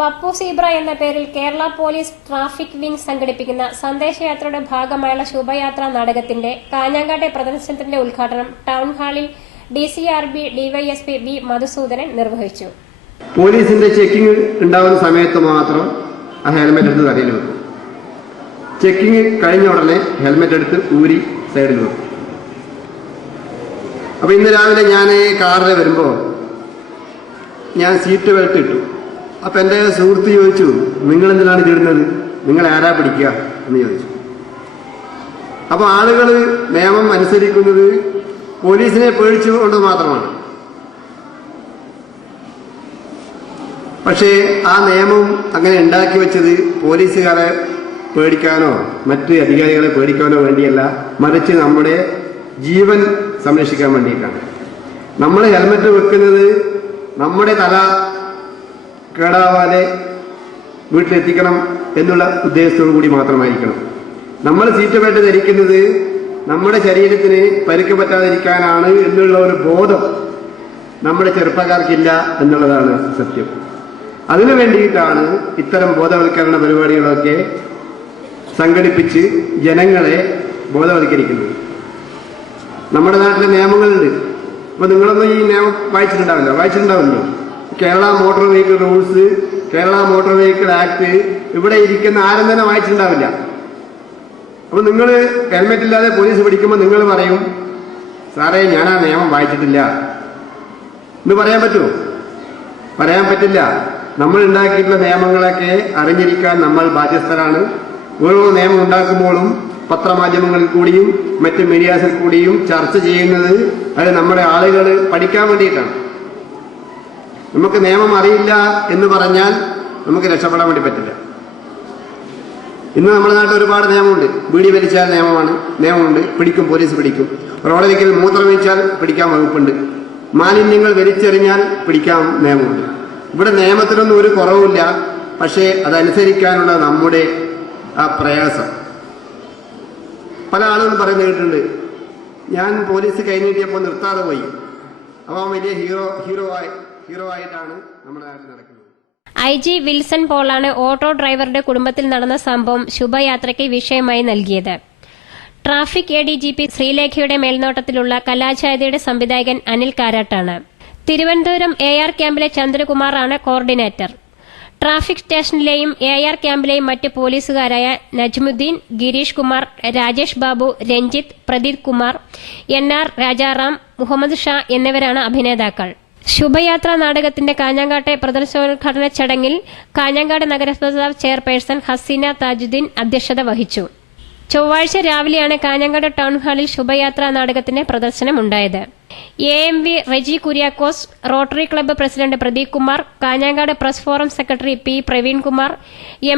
Pappu zebra എന്ന പേരിൽ Kerala police traffic wing സംഘടിപ്പിക്കുന്ന സന്ദേശയാത്രയുടെ ഭാഗമായുള്ള ശുഭയാത്രാ നാടകത്തിന്റെ കാഞ്ഞങ്ങാട്ടെ പ്രദർശനത്തിന്റെ ഉദ്ഘാടനം ടൗൺ ഹാളിൽ DCRB ഡിവൈഎസ്പി ബി മധുസൂദനൻ നിർവഹിച്ചു. പോലീസിന്റെ ചെക്കിംഗ് ഉണ്ടാവുന്ന സമയത്ത് മാത്രം ആ ഹെൽമെറ്റ് എടുത്ത് തലയിൽ വെക്കും. ചെക്കിംഗ് കഴിഞ്ഞ ഉടനെ ഹെൽമെറ്റ് എടുത്ത് ഊരി സൈഡിൽ വെക്കും. അപ്പൊ ഇന്ന് രാവിലെ ഞാൻ കാറിൽ വരുമ്പോൾ ഞാൻ സീറ്റ് ബെൽറ്റ് ഇട്ടു. അപ്പൊ എൻ്റെ സുഹൃത്ത് ചോദിച്ചു, നിങ്ങൾ എന്തിനാണ് ഇതിടുന്നത്, നിങ്ങൾ ആരാ പിടിക്കുക എന്ന് ചോദിച്ചു. അപ്പൊ ആളുകൾ നിയമം അനുസരിക്കുന്നത് പോലീസിനെ പേടിച്ചുകൊണ്ട് മാത്രമാണ്. പക്ഷേ ആ നിയമം അങ്ങനെ ഉണ്ടാക്കി വെച്ചത് പോലീസുകാരെ പേടിക്കാനോ മറ്റ് അധികാരികളെ പേടിക്കാനോ വേണ്ടിയല്ല, മറിച്ച് നമ്മുടെ ജീവൻ സംരക്ഷിക്കാൻ വേണ്ടിയിട്ടാണ്. നമ്മൾ ഹെൽമെറ്റ് വെക്കുന്നത് നമ്മുടെ തല കേടാവാതെ വീട്ടിലെത്തിക്കണം എന്നുള്ള ഉദ്ദേശത്തോടു കൂടി മാത്രമായിരിക്കണം. നമ്മൾ സീറ്റ് ബെൽറ്റ് ധരിക്കുന്നത് നമ്മുടെ ശരീരത്തിന് പരിക്ക് പറ്റാതിരിക്കാനാണ് എന്നുള്ള ഒരു ബോധം നമ്മുടെ ചെറുപ്പക്കാർക്കില്ല എന്നുള്ളതാണ് സത്യം. അതിനു വേണ്ടിയിട്ടാണ് ഇത്തരം ബോധവൽക്കരണ പരിപാടികളൊക്കെ സംഘടിപ്പിച്ച് ജനങ്ങളെ ബോധവൽക്കരിക്കുന്നത്. നമ്മുടെ നാട്ടിലെ നിയമങ്ങളുണ്ട്. അപ്പൊ നിങ്ങളൊന്നും ഈ നിയമം വായിച്ചിട്ടുണ്ടാവില്ലോ. Kerala motor vehicle rules, Kerala motor vehicle act ഇവിടെ ഇരിക്കുന്ന ആരും തന്നെ വായിച്ചിട്ടുണ്ടാവില്ല. അപ്പൊ നിങ്ങൾ ഹെൽമെറ്റ് ഇല്ലാതെ പോലീസ് പിടിക്കുമ്പോൾ നിങ്ങൾ പറയും, സാറേ ഞാൻ ആ നിയമം വായിച്ചിട്ടില്ല എന്ന് പറയാൻ പറ്റുമോ? പറയാൻ പറ്റില്ല. നമ്മൾ ഉണ്ടാക്കിയിട്ടുള്ള നിയമങ്ങളൊക്കെ അറിഞ്ഞിരിക്കാൻ നമ്മൾ ബാധ്യസ്ഥരാണ്. ഓരോ നിയമം ഉണ്ടാക്കുമ്പോഴും പത്രമാധ്യമങ്ങളിൽ കൂടിയും മറ്റ് മീഡിയാസിൽ കൂടിയും ചർച്ച ചെയ്യുന്നത് അത് നമ്മുടെ ആളുകൾ പഠിക്കാൻ വേണ്ടിയിട്ടാണ്. നമുക്ക് നിയമം അറിയില്ല എന്ന് പറഞ്ഞാൽ നമുക്ക് രക്ഷപ്പെടാൻ വേണ്ടി പറ്റില്ല. ഇന്ന് നമ്മുടെ നാട്ടിൽ ഒരുപാട് നിയമമുണ്ട്. ബീഡി വലിച്ചാൽ നിയമമുണ്ട്, പിടിക്കും, പോലീസ് പിടിക്കും. റോഡിൽ മൂത്രമൊഴിച്ചാൽ പിടിക്കാൻ വകുപ്പുണ്ട്. മാലിന്യങ്ങൾ വലിച്ചെറിഞ്ഞാൽ പിടിക്കാൻ നിയമമുണ്ട്. ഇവിടെ നിയമത്തിനൊന്നും ഒരു കുറവുമില്ല. പക്ഷേ അതനുസരിക്കാനുള്ള നമ്മുടെ ആ പ്രയാസം. പല ആളുകളും പറയുന്നത് കേട്ടിട്ടുണ്ട്, ഞാൻ പോലീസ് കൈനീട്ടിയപ്പോൾ നിർത്താതെ പോയി. അവൻ വലിയ ഹീറോ ആയിട്ടാണ് നമ്മുടെ നാട്ടിൽ നടക്കുന്നത്. IG വിൽസൺ പോളാണ് ഓട്ടോ ഡ്രൈവറുടെ കുടുംബത്തിൽ നടന്ന സംഭവം ശുഭയാത്രയ്ക്ക് വിഷയമായി നൽകിയത്. ട്രാഫിക് ADGP ശ്രീലേഖയുടെ മേൽനോട്ടത്തിലുള്ള കലാചാരിയുടെ സംവിധായകൻ അനിൽ കാരാട്ടാണ്. തിരുവനന്തപുരം AR ക്യാമ്പിലെ ചന്ദ്രകുമാറാണ് കോർഡിനേറ്റർ. ട്രാഫിക് സ്റ്റേഷനിലെയും AR ക്യാമ്പിലെയും മറ്റ് പോലീസുകാരായ നജ്മുദ്ദീൻ, ഗിരീഷ് കുമാർ, രാജേഷ് ബാബു, രഞ്ജിത്ത്, പ്രദീപ് കുമാർ, NR രാജാറാം, മുഹമ്മദ് ഷാ എന്നിവരാണ് അഭിനേതാക്കൾ. ശുഭയാത്രാ നാടകത്തിന്റെ കാഞ്ഞങ്ങാട്ടെ പ്രദർശനോദ്ഘാടന ചടങ്ങിൽ കാഞ്ഞങ്ങാട് നഗരസഭ ചെയർപേഴ്സൺ ഹസീന താജുദ്ദീൻ അധ്യക്ഷത വഹിച്ചു. ചൊവ്വാഴ്ച രാവിലെയാണ് കാഞ്ഞങ്ങാട് ടൗൺ ഹാളിൽ ശുഭയാത്രാ നാടകത്തിന്റെ പ്രദർശനമുണ്ടായത്. AMV Reji Kuriakose, rotary club president Pradeep Kumar, Kanhangad press forum secretary P Praveenkumar,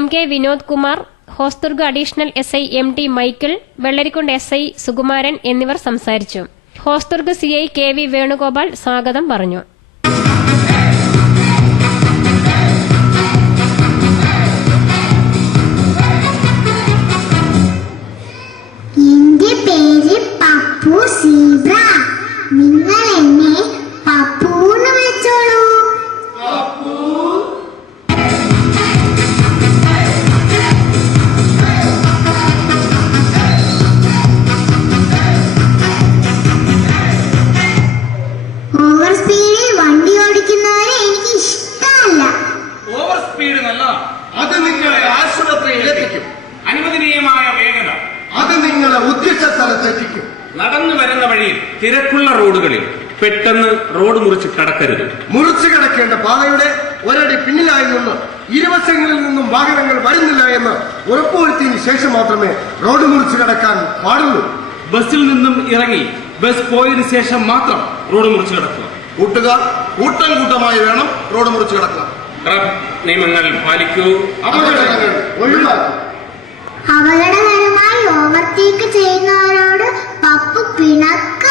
MK Vinod Kumar, Hosdurg additional SI MT Michael, Vellarikundu SI Sukumaran എന്നിവർ സംസാരിച്ചു. ഹോസ്ദുർഗ് CI KV വേണുഗോപാൽ സ്വാഗതം പറഞ്ഞു. എന്റെ പേര് പപ്പു സീബ്ര. നിങ്ങൾ എന്നെ പപ്പൂന്ന് വിളിച്ചോളൂ. ഓവർ സ്പീഡിൽ വണ്ടി ഓടിക്കുന്നവരെ എനിക്ക് ഇഷ്ടമല്ല. ഓവർ സ്പീഡ് നല്ല അത് നിങ്ങളെ ആശുപത്രിയിലെത്തിക്കും. അനുവദനീയമായ വേഗത അത് നിങ്ങളെ ഉദ്ദേശ സ്ഥലത്തെത്തിക്കും. നടന്നു വരുന്ന വഴിയിൽ തിരക്കുള്ള റോഡുകളിൽ പെട്ടെന്ന് റോഡ് മുറിച്ച് കടക്കരുത്. മുറിച്ചു കടക്കേണ്ട പാതയുടെ ഒരടി പിന്നിലായി നിന്ന് ഇരുവശങ്ങളിൽ നിന്നും വാഹനങ്ങൾ വരുന്നില്ല എന്ന് ഉറപ്പുവരുത്തിയതിനു ശേഷം മാത്രമേ റോഡ് മുറിച്ചു കടക്കാൻ പാടുള്ളൂ. ബസ്സിൽ നിന്നും ഇറങ്ങി ബസ് പോയതിനു ശേഷം മാത്രം റോഡ് മുറിച്ചു കടക്കുക. കൂട്ടുകാർ കൂട്ടമായി വേണം റോഡ് മുറിച്ചു കടക്കുക. നിയമങ്ങൾ പാലിക്കൂ. അപകടങ്ങൾ ഒഴിവാക്കൂ. അപകടകരമായി ഓവർടേക്ക് ചെയ്യുന്നവരോട് പപ്പു പിണക്ക.